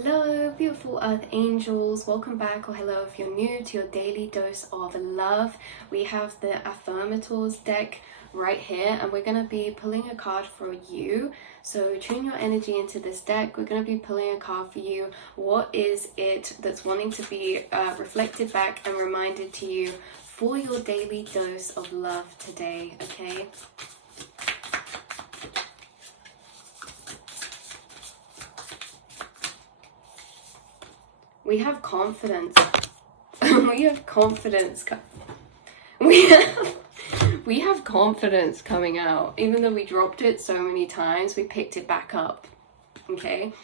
Hello, beautiful earth angels. Welcome back, or hello if you're new to your daily dose of love. We have the Affirmators deck right here, and we're going to be pulling a card for you. So tune your energy into this deck. We're going to be pulling a card for you. What is it that's wanting to be reflected back and reminded to you for your daily dose of love today, okay? We have confidence. We have confidence. We have confidence coming out. Even though we dropped it so many times, we picked it back up. Okay?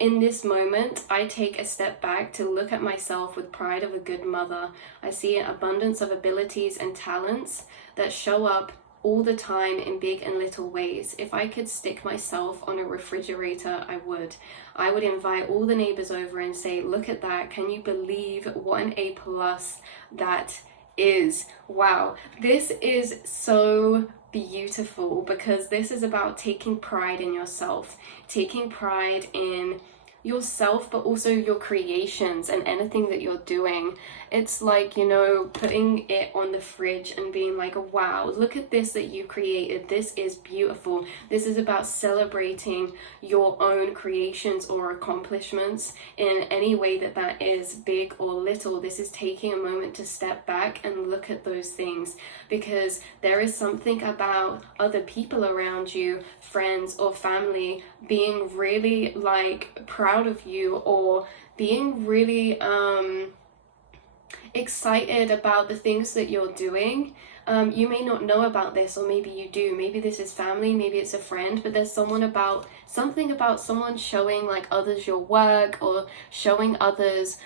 In this moment, I take a step back to look at myself with pride of a good mother. I see an abundance of abilities and talents that show up all the time in big and little ways. If I could stick myself on a refrigerator, I would. I would invite all the neighbors over and say, look at that. Can you believe what an A+ that is? Wow. This is so beautiful because this is about taking pride in yourself, taking pride in yourself, but also your creations and anything that you're doing. It's like, you know, putting it on the fridge and being like, wow, look at this that you created. This is beautiful. This is about celebrating your own creations or accomplishments in any way that that is, big or little. This is taking a moment to step back and look at those things, because there is something about other people around you, friends or family, being really like proud of you, or being really excited about the things that you're doing. You may not know about this, or maybe you do. Maybe this is family, maybe it's a friend, but there's something about someone showing like others your work, or showing others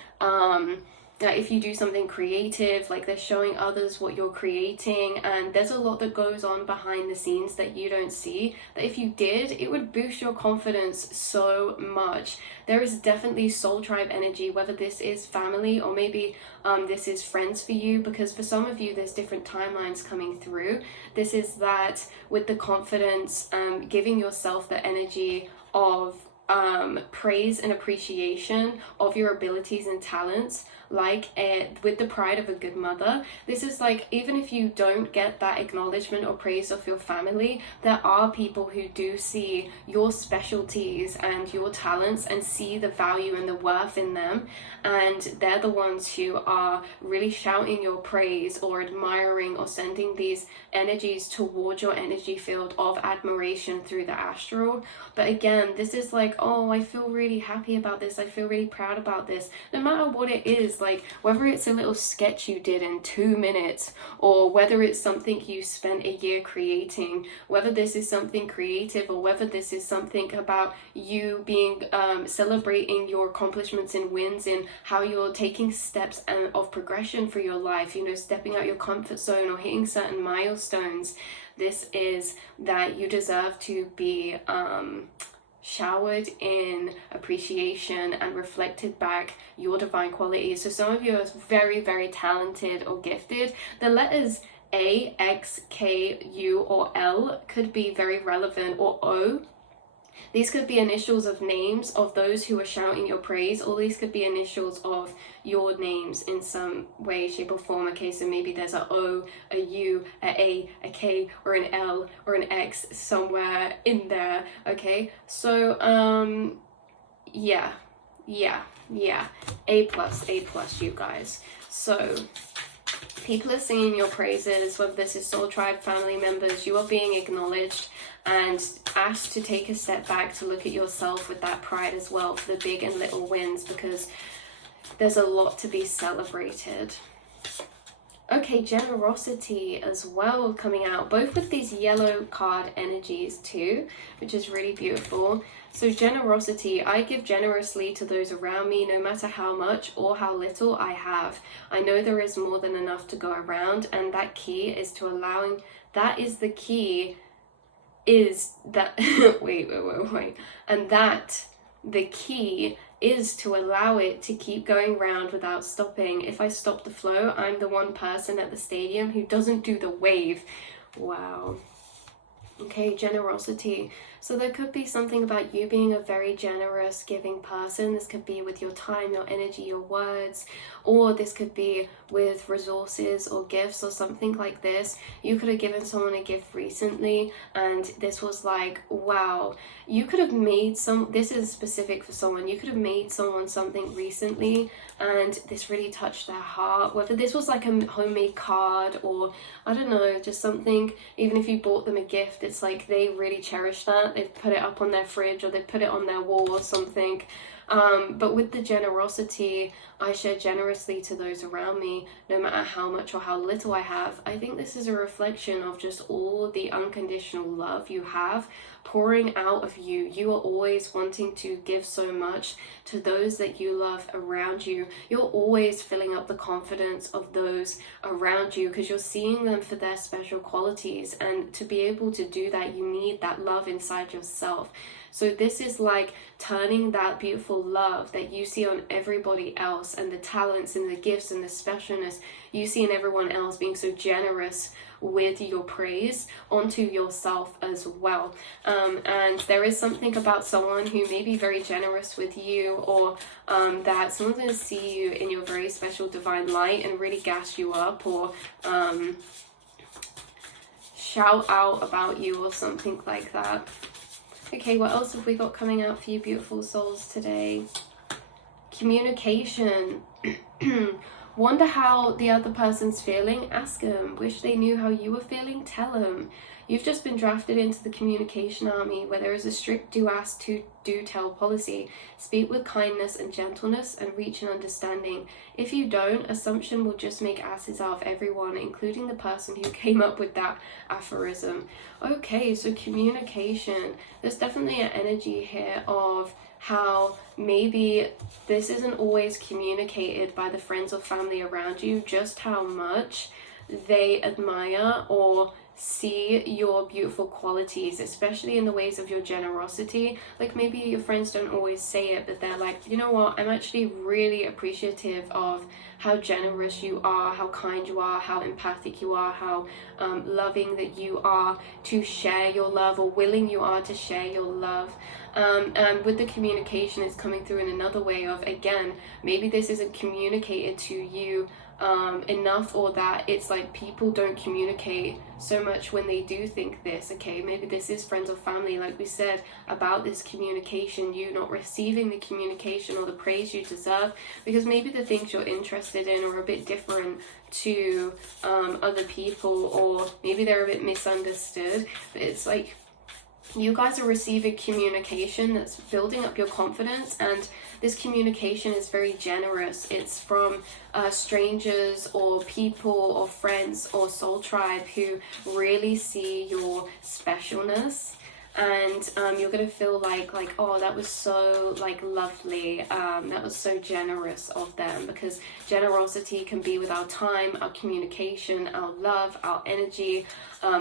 that if you do something creative, like they're showing others what you're creating, and there's a lot that goes on behind the scenes that you don't see, that if you did, it would boost your confidence so much. There is definitely soul tribe energy, whether this is family or maybe this is friends for you, because for some of you there's different timelines coming through. This is that with the confidence, giving yourself the energy of praise and appreciation of your abilities and talents, like with the pride of a good mother. This is like, even if you don't get that acknowledgement or praise of your family, there are people who do see your specialties and your talents and see the value and the worth in them, and they're the ones who are really shouting your praise or admiring or sending these energies towards your energy field of admiration through the astral. But again, this is like, oh, I feel really happy about this, I feel really proud about this. No matter what it is, like whether it's a little sketch you did in 2 minutes, or whether it's something you spent a year creating, whether this is something creative, or whether this is something about you being celebrating your accomplishments and wins in how you're taking steps of progression for your life, you know, stepping out your comfort zone or hitting certain milestones. This is that you deserve to be showered in appreciation and reflected back your divine qualities. So some of you are very, very talented or gifted. The letters A, X, K, U, or L could be very relevant, or O. These could be initials of names of those who are shouting your praise, or these could be initials of your names in some way, shape, or form. Okay, so maybe there's a O, a U, a K, or an L, or an X somewhere in there. Okay, so yeah, A+, you guys. So people are singing your praises, whether this is soul tribe, family members. You are being acknowledged and asked to take a step back to look at yourself with that pride as well, for the big and little wins, because there's a lot to be celebrated. Okay, generosity as well coming out, both with these yellow card energies too, which is really beautiful. So generosity, I give generously to those around me, no matter how much or how little I have. I know there is more than enough to go around, and that key is to allowing, that is the key, is that, wait, and that the key is to allow it to keep going round without stopping. If I stop the flow, I'm the one person at the stadium who doesn't do the wave. Wow. Okay, generosity. So there could be something about you being a very generous, giving person. This could be with your time, your energy, your words, or this could be with resources or gifts or something like this. You could have given someone a gift recently and this was like, wow. You could have made this is specific for someone, you could have made someone something recently and this really touched their heart, whether this was like a homemade card or I don't know, just something. Even if you bought them a gift, it's like they really cherish that. They've put it up on their fridge or they've put it on their wall or something. But with the generosity, I share generously to those around me, no matter how much or how little I have. I think this is a reflection of just all the unconditional love you have pouring out of you. You are always wanting to give so much to those that you love around you. You're always filling up the confidence of those around you because you're seeing them for their special qualities. And to be able to do that, you need that love inside yourself. So this is like turning that beautiful love that you see on everybody else and the talents and the gifts and the specialness you see in everyone else, being so generous with your praise onto yourself as well. And there is something about someone who may be very generous with you, or that someone's going to see you in your very special divine light and really gas you up, or shout out about you or something like that. Okay, what else have we got coming out for you beautiful souls today? Communication. Wonder how the other person's feeling? Ask them. Wish they knew how you were feeling? Tell them. You've just been drafted into the communication army where there is a strict do ask, do tell policy. Speak with kindness and gentleness and reach an understanding. If you don't, assumption will just make asses out of everyone, including the person who came up with that aphorism. Okay, so communication. There's definitely an energy here of how maybe this isn't always communicated by the friends or family around you, just how much they admire or see your beautiful qualities, especially in the ways of your generosity. Like maybe your friends don't always say it, but they're like, you know what, I'm actually really appreciative of how generous you are, how kind you are, how empathic you are, how loving that you are to share your love, or willing you are to share your love. And with the communication, it's coming through in another way of, again, maybe this isn't communicated to you enough, or that it's like people don't communicate so much when they do think this. Okay, maybe this is friends or family, like we said about this communication, you not receiving the communication or the praise you deserve, because maybe the things you're interested in are a bit different to other people, or maybe they're a bit misunderstood. But it's like you guys are receiving communication that's building up your confidence, and this communication is very generous. It's from strangers or people or friends or soul tribe who really see your specialness, and you're gonna feel like oh, that was so like lovely, that was so generous of them, because generosity can be with our time, our communication, our love, our energy,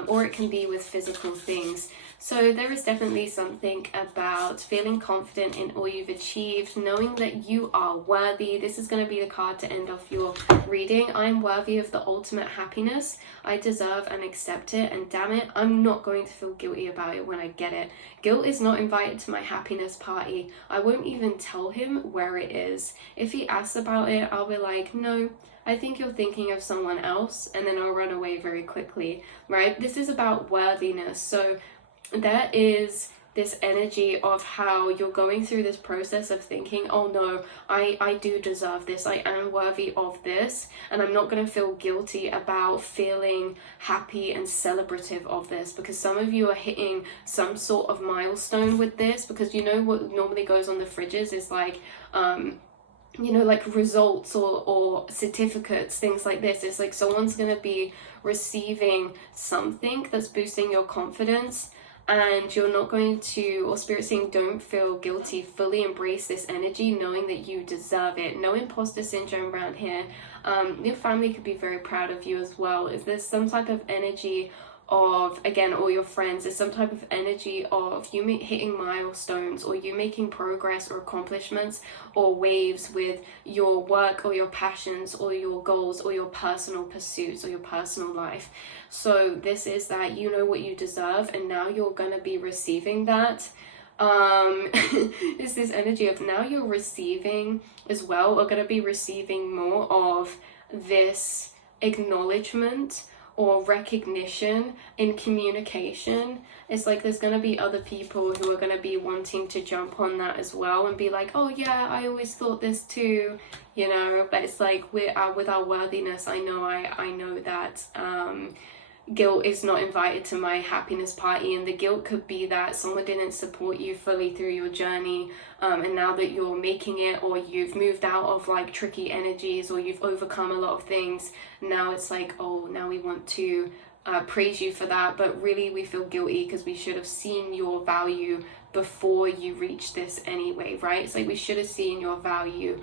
or it can be with physical things. So there is definitely something about feeling confident in all you've achieved, knowing that you are worthy. This is going to be the card to end off your reading. I'm worthy of the ultimate happiness. I deserve and accept it, and damn it, I'm not going to feel guilty about it when I get it. Guilt is not invited to my happiness party. I won't even tell him where it is. If he asks about it, I'll be like, no, I think you're thinking of someone else, and then I'll run away very quickly, right? This is about worthiness. So there is this energy of how you're going through this process of thinking, oh no, I do deserve this, I am worthy of this, and I'm not going to feel guilty about feeling happy and celebrative of this, because some of you are hitting some sort of milestone with this, because you know what normally goes on the fridges is like you know, like results or certificates, things like this. It's like someone's going to be receiving something that's boosting your confidence, and you're not going to, or Spirit saying, don't feel guilty, fully embrace this energy, knowing that you deserve it. No imposter syndrome around here. Your family could be very proud of you as well. If there's some type of energy of, again, all your friends. There's some type of energy of you hitting milestones, or you making progress or accomplishments or waves with your work or your passions or your goals or your personal pursuits or your personal life. So this is that you know what you deserve, and now you're going to be receiving that. It's this energy of now you're receiving as well, or going to be receiving more of this acknowledgement or recognition in communication. It's like there's going to be other people who are going to be wanting to jump on that as well and be like, oh yeah, I always thought this too, you know. But it's like with our worthiness, I know that guilt is not invited to my happiness party, and the guilt could be that someone didn't support you fully through your journey, and now that you're making it, or you've moved out of like tricky energies, or you've overcome a lot of things, now it's like, oh, now we want to praise you for that, but really we feel guilty because we should have seen your value before you reached this anyway, right? It's like we should have seen your value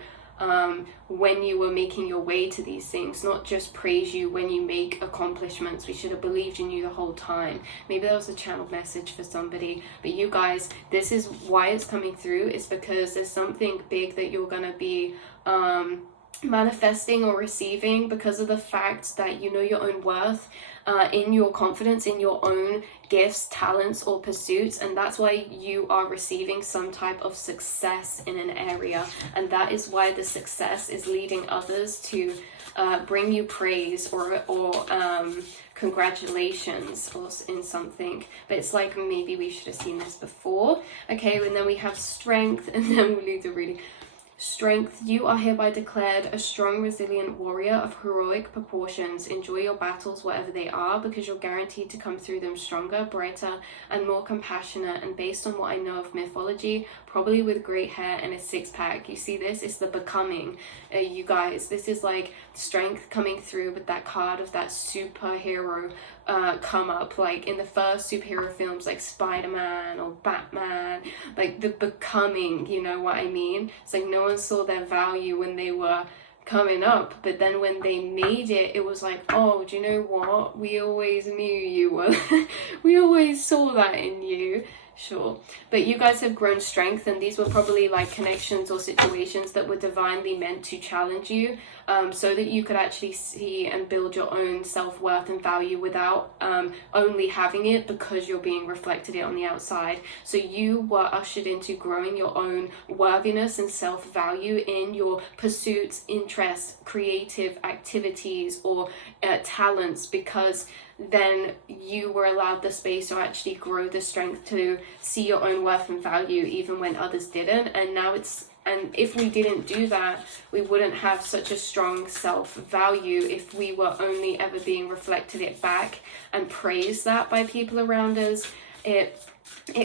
when you were making your way to these things, not just praise you when you make accomplishments. We should have believed in you the whole time. Maybe that was a channeled message for somebody, but you guys, this is why it's coming through. It's because there's something big that you're gonna be manifesting or receiving because of the fact that you know your own worth, in your confidence, in your own gifts, talents, or pursuits, and that's why you are receiving some type of success in an area, and that is why the success is leading others to bring you praise or congratulations or in something. But it's like maybe we should have seen this before. Okay, and then we have strength, and then we leave the reading. Strength, you are hereby declared a strong, resilient warrior of heroic proportions. Enjoy your battles, whatever they are, because you're guaranteed to come through them stronger, brighter, and more compassionate. And based on what I know of mythology, probably with great hair and a six-pack. You see this? It's the becoming. You guys, this is like strength coming through with that card of that superhero come up, like in the first superhero films like Spider-Man or Batman, like the becoming, you know what I mean? It's like no one saw their value when they were coming up, but then when they made it, it was like, oh, do you know what? We always knew you were, we always saw that in you. Sure, but you guys have grown strength, and these were probably like connections or situations that were divinely meant to challenge you, so that you could actually see and build your own self-worth and value without only having it because you're being reflected it on the outside. So you were ushered into growing your own worthiness and self-value in your pursuits, interests, creative activities, or talents, because then you were allowed the space to actually grow the strength to see your own worth and value even when others didn't. And now and if we didn't do that, we wouldn't have such a strong self-value if we were only ever being reflected it back and praised that by people around us. It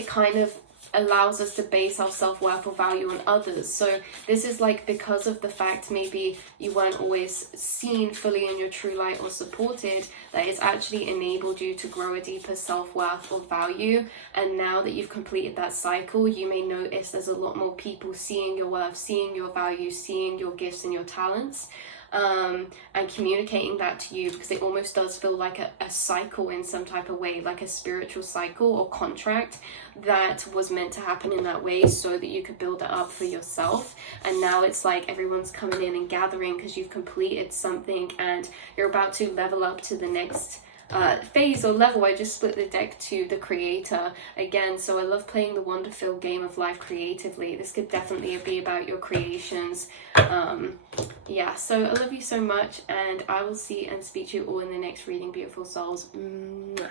kind of allows us to base our self-worth or value on others. So this is like because of the fact maybe you weren't always seen fully in your true light or supported, that it's actually enabled you to grow a deeper self-worth or value. And now that you've completed that cycle, you may notice there's a lot more people seeing your worth, seeing your value, seeing your gifts and your talents, and communicating that to you, because it almost does feel like a cycle in some type of way, like a spiritual cycle or contract that was meant to happen in that way so that you could build it up for yourself. And now it's like everyone's coming in and gathering because you've completed something and you're about to level up to the next phase or level. I just split the deck to the creator again, so I love playing the wonder-filled game of life creatively. This could definitely be about your creations. Yeah, so I love you so much, and I will see and speak to you all in the next reading, beautiful souls. Mwah.